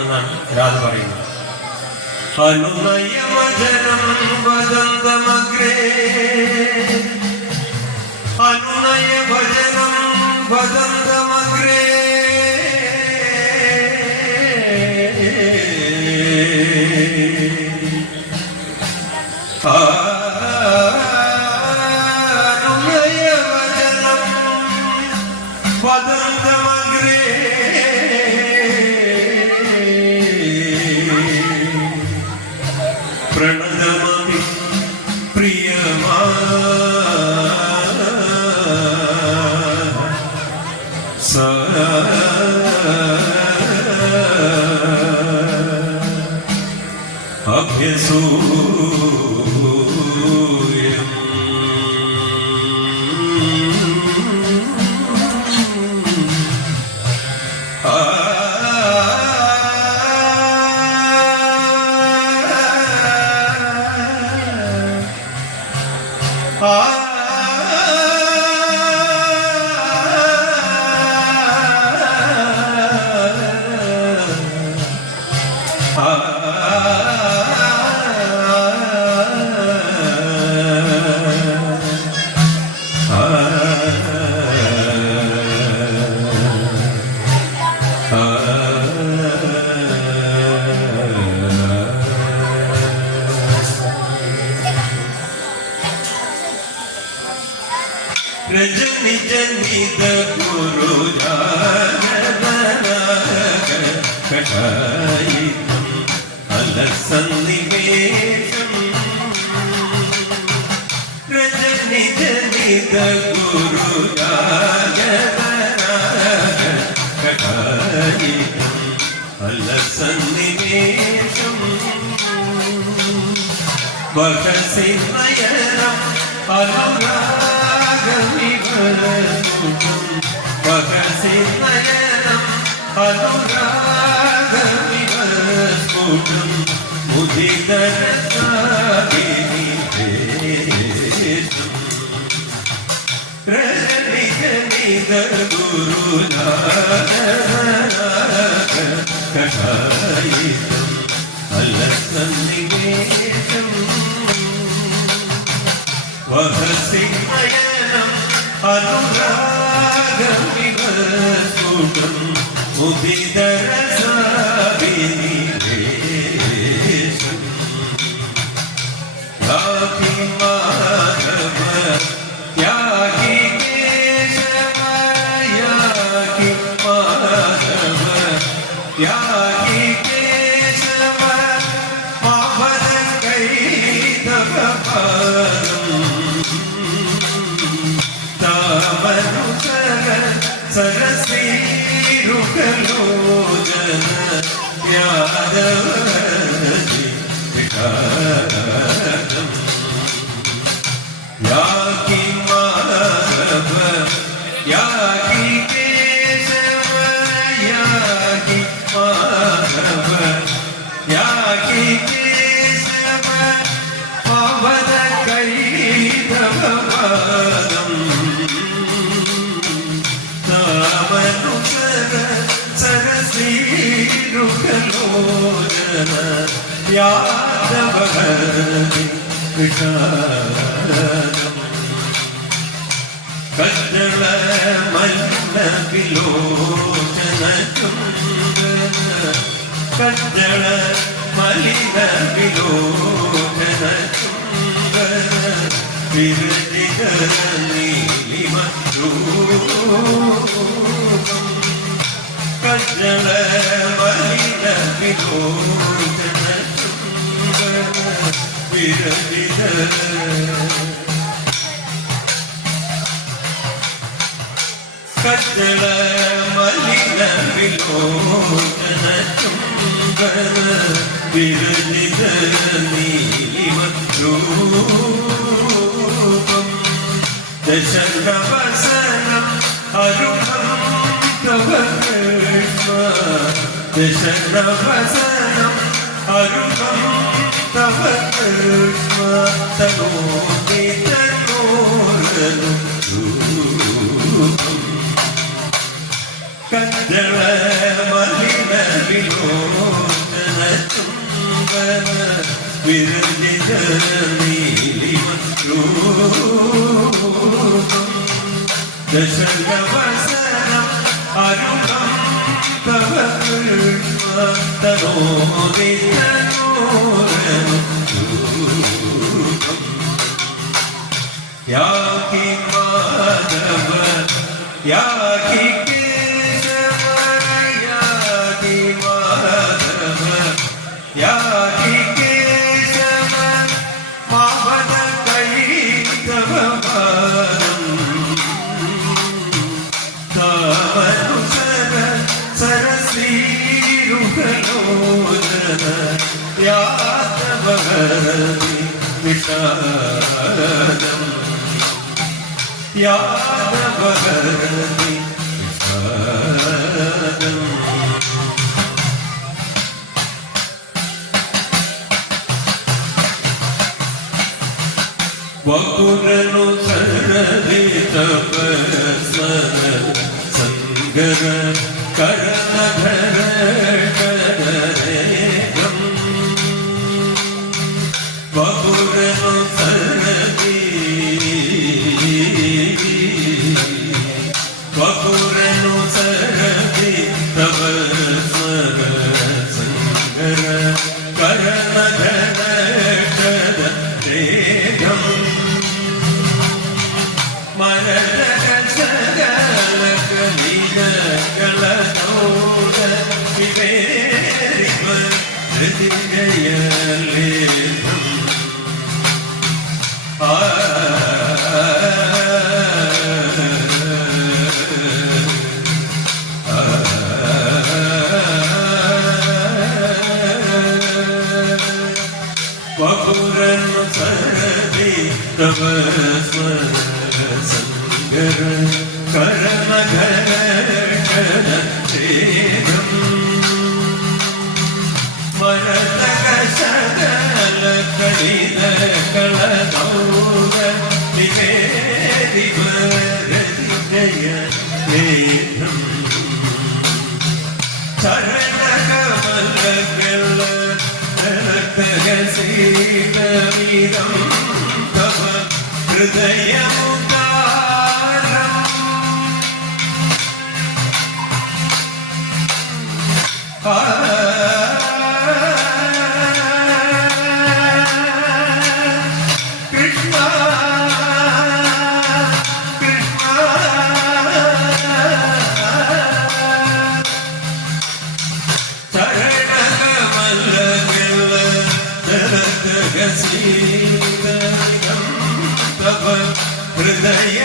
ആണെന്നാണ് രാധ പറയുന്നത്. അനുനയമജനം വദന്തമഗ്രേ അനുനയഭജനം വദന്തമഗ്രേ അനുനയഭജനം വദന്തമഗ്രേ പ്രണതമപി പ്രിയമാ അഭ്യസൂയം രജനി ജനിത ഗുരു കടായിതം അലസന്നിവേശം രജനി ജനിത ഗുരു കടായിതം അലസന്നിവേശം വഹസി നയനം വഹസിനയനം അനുരാഗമിവസ്ഫുടം മുദിതരസാഭിനിവേശം രജനിജനിത ഗുരുനാഗകടായിതം അലസന്നിവേശം വഹസിനയനം അനുരാഗമിവസ്ഫുടം മുദിതരസാഭിനിവേശം യാഗി മാധവ യാഗി കേശവ യാഗി മാധവ യാഗി കേശവ മാവന കൈതവ പാദം സരസീരുഖലോചന യാദവതി വികാരം യാഗി മാധവ യാഗി കേശവ യാഗി മാധവ യാഗി കേശവ പവന കൈതവ പാദം സരസീരുഖലോചന യാദവതി വികാരം കജ്ജള മലിനവിലോചന ചുംബന കജ്ജള മലിനവിലോചന ചുംബന വിരജിത നീലിമദ്രൂപം കജ്ജള മലിനവിലോചന ചുംബന വിരജിത കജ്ജള മലിനവിലോചന ചുംബന വിരജിത നീലിമദ്രൂപം ദശനവസനം അരുണം തവ കൃഷ്ണ ദശനവസനം അരുണം തവ കൃഷ്ണ തനോതി തനോരനും രൂപം കജ്ജള മലിനവിലോചന വിരജിത നീലിമൂകം ദശകവസനം അരുണം തവ തനോദിതനോരം യാഹി മാധവ യാഹി കേശവ യാഹി മാധവ യാഹി കേശവ മാവന കൈതവ പാദം കാമനുസര സരസീരുഹലോചന യാദവഹരതി വിഷാദം യാദവഹരതി വിഷാദം വകുരനു സരതി തപസ്വര സംഗര കരണധര കരേകം വകുരനു സരതി വകുരനു സരതി തപസ്വര സംഗര കരണധര കരേകം വകുരൻ സരതി തവ സ്വര സംഗര കരമഘരം മരതക ശകല കളിത കളദൗര നിവേദിവരതിജയ നേത്രം ചരണകമലകള രക്തഗസീതമിദം തവ ഹൃദയമുദാരം കൃഷ്ണ കൃഷ്ണ ചരണകമലകള രക്തഗസീതമിദം തവ ഹൃദയ